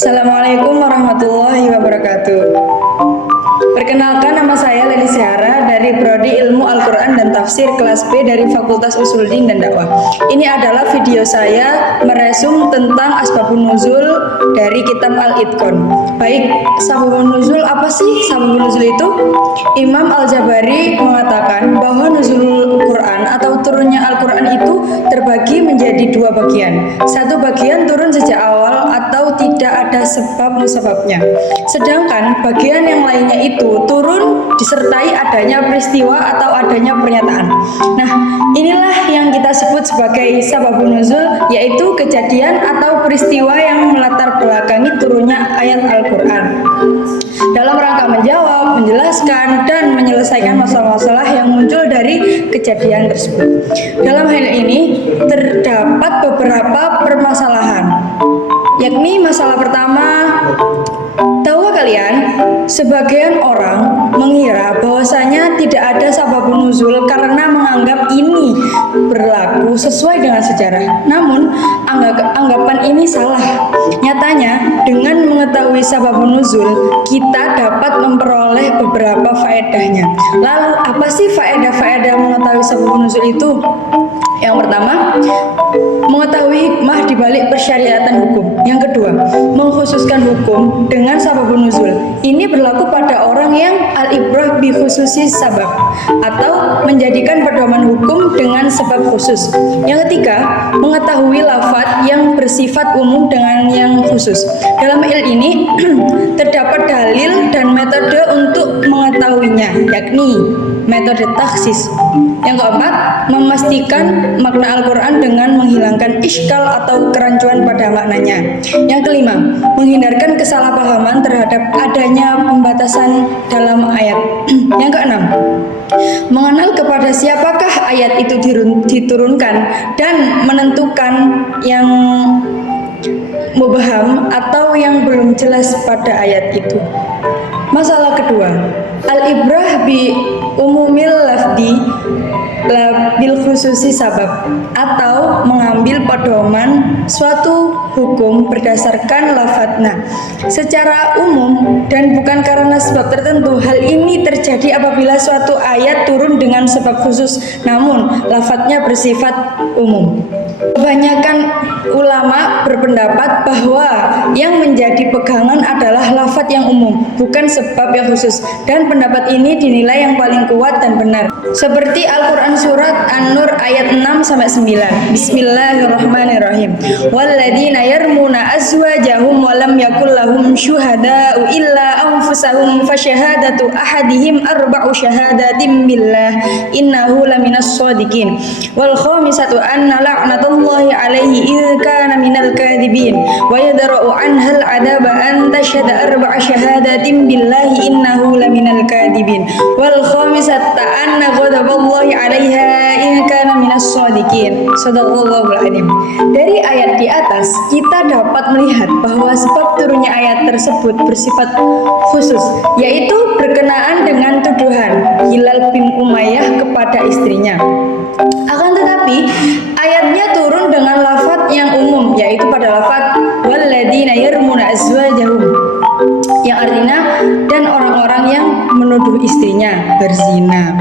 Assalamualaikum warahmatullahi wabarakatuh. Perkenalkan, nama saya Leli Syahra dari Prodi Ilmu Al-Quran dan Tafsir kelas B dari Fakultas Usuluddin dan Dakwah. Ini adalah video saya meresum tentang Asbabun Nuzul dari kitab Al-Itqan. Baik, Sababun Nuzul apa sih? Sababun Nuzul itu Imam Al-Jabari mengatakan bahwa nuzul Quran atau turunnya Al-Quran itu terbagi menjadi dua bagian. Satu bagian turun sejak awal atau tidak ada sebab musababnya. Sedangkan bagian yang lainnya itu turun disertai adanya peristiwa atau adanya pernyataan. Nah, inilah yang kita sebut sebagai sababun nuzul, yaitu kejadian atau peristiwa yang melatar belakangi turunnya ayat Al-Quran dalam rangka menjawab, menjelaskan, dan menyelesaikan masalah-masalah yang muncul dari kejadian tersebut. Dalam hal ini terdapat beberapa permasalahan, yakni masalah pertama, tahukah kalian, sebagian orang mengira bahwasanya tidak ada sababun nuzul karena menganggap ini berlaku sesuai dengan sejarah. Namun, anggapan ini salah. Nyatanya, dengan mengetahui sababun nuzul, kita dapat memperoleh beberapa faedahnya. Lalu, apa sih faedah-faedah mengetahui sababun nuzul itu? Yang pertama, mengetahui hikmah di balik persyariatan hukum. Yang kedua, mengkhususkan hukum dengan sababun nuzul. Ini berlaku pada orang yang al-ibrah bi khususi sabab atau menjadikan pedoman hukum dengan sebab khusus. Yang ketiga, mengetahui lafaz yang bersifat umum dengan yang khusus. Dalam hal ini terdapat dalil dan metode untuk mengetahuinya, yakni metode taksis. Yang keempat, memastikan makna Al-Quran dengan menghilangkan iskal atau kerancuan pada maknanya. Yang kelima, menghindarkan kesalahpahaman terhadap adanya pembatasan dalam ayat. Yang keenam, mengenal kepada siapakah ayat itu diturunkan dan menentukan yang mubham atau yang belum jelas pada ayat itu. Masalah kedua, al-ibrah bi umumil lafdi bil khususi sabab, atau mengambil pedoman suatu hukum berdasarkan lafadznya secara umum dan bukan karena sebab tertentu. Hal ini terjadi apabila suatu ayat turun dengan sebab khusus namun lafadznya bersifat umum. Kebanyakan ulama berpendapat bahwa yang menjadi pegangan adalah lafadz yang umum, bukan sebab yang khusus, dan pendapat ini dinilai yang paling kuat dan benar. Seperti Al-Quran surat An-Nur ayat 6-9. Bismillahirrahmanirrahim. Walladzina yarmuna azwajahum wa lam yakul lahum syuhada'u illa anfusahum fasyahadatu ahadihim arba'u syahadatin billah innahu laminas shadiqin. Wal khamisatu anna la'natullahi alaihi idh kana minal kadhibin wa yadra'u anhal adaba an tashhada arba'a syahadatin billahi innahu laminal kadhibin. Wal khamisatu anna ghadaballahi alaiha in kana minas shadiqin. Shadaqallahul azim. Dari ayat di atas kita dapat melihat bahwa sebab turunnya ayat tersebut bersifat khusus, yaitu berkenaan dengan tuduhan Hilal bin Umayyah kepada istrinya. Akan tetapi ayatnya turun dengan lafaz yang umum, yaitu pada lafaz walladzina yarmuna azwajahum, yang artinya dan orang-orang yang menuduh istrinya berzina.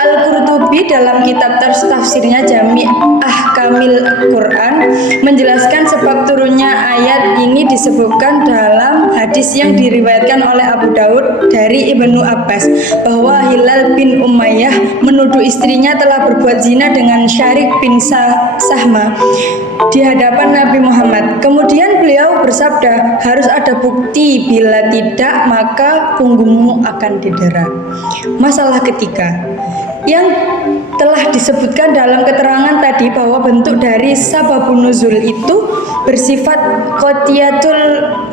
Al-Qurtubi dalam kitab tafsirnya Jami' Ahkamil Quran menjelaskan sebab turunnya ayat ini disebutkan dalam hadis yang diriwayatkan oleh Abu Daud dari Ibnu Abbas bahwa Hilal bin Umayyah menuduh istrinya telah berbuat zina dengan Syarik bin Sahma di hadapan Nabi Muhammad. Kemudian beliau bersabda, harus ada bukti, bila tidak maka punggungmu akan didera. Masalah ketiga, yang telah disebutkan dalam keterangan tadi bahwa bentuk dari sababun nuzul itu bersifat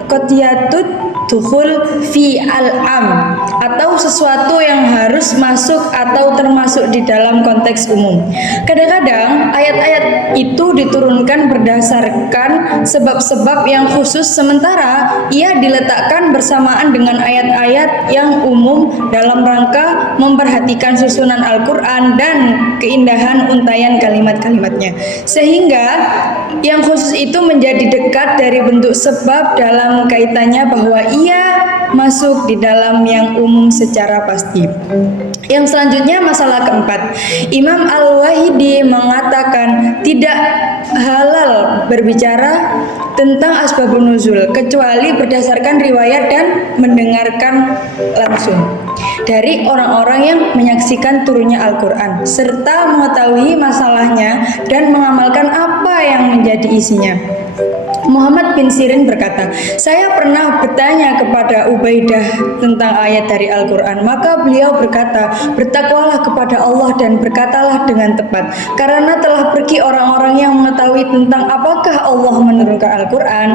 qotiyatut dukhul fi al-am, atau sesuatu yang harus masuk atau termasuk di dalam konteks umum. Kadang-kadang ayat-ayat itu diturunkan berdasarkan sebab-sebab yang khusus, sementara ia diletakkan bersamaan dengan ayat-ayat yang umum dalam rangka memperhatikan susunan Al-Quran dan keindahan untayan kalimat-kalimatnya, sehingga yang khusus itu menjadi dekat dari bentuk sebab dalam kaitannya bahwa ia masuk di dalam yang umum secara pasti. Yang selanjutnya, masalah keempat, Imam Al-Wahidi mengatakan tidak halal berbicara tentang asbabun nuzul kecuali berdasarkan riwayat dan mendengarkan langsung dari orang-orang yang menyaksikan turunnya Al-Quran serta mengetahui masalahnya dan mengamalkan apa yang menjadi isinya. Muhammad bin Sirin berkata, saya pernah bertanya kepada Ubaidah tentang ayat dari Al-Quran, maka beliau berkata, bertakwalah kepada Allah dan berkatalah dengan tepat, karena telah pergi orang-orang yang mengetahui tentang apakah Allah menurunkan Al-Quran.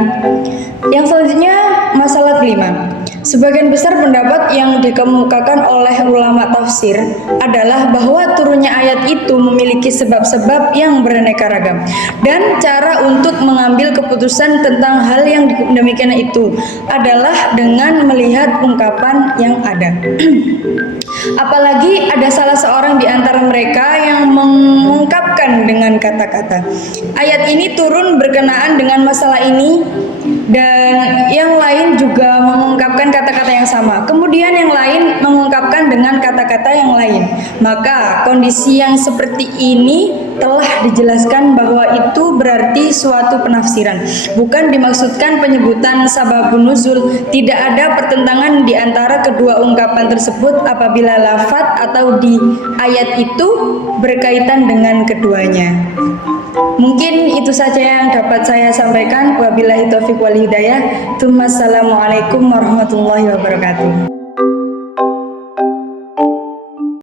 Yang selanjutnya, masalah kelima, sebagian besar pendapat yang dikemukakan oleh ulama tafsir adalah bahwa turunnya ayat itu memiliki sebab-sebab yang beraneka ragam, dan cara untuk mengambil keputusan tentang hal yang demikian itu adalah dengan melihat ungkapan yang ada. Apalagi ada salah seorang di antara mereka yang mengungkapkan dengan kata-kata, ayat ini turun berkenaan dengan masalah ini, dan yang lain juga mengungkapkan kata-kata yang sama. Kemudian yang lain mengungkapkan dengan kata-kata yang lain. Maka kondisi yang seperti ini telah dijelaskan bahwa itu berarti suatu penafsiran, bukan dimaksudkan penyebutan sababun nuzul. Tidak ada pertentangan di antara kedua ungkapan tersebut apabila lafaz atau di ayat itu berkaitan dengan keduanya. Mungkin itu saja yang dapat saya sampaikan. Wabillahi taufiq wal hidayah. Assalamualaikum warahmatullahi wabarakatuh.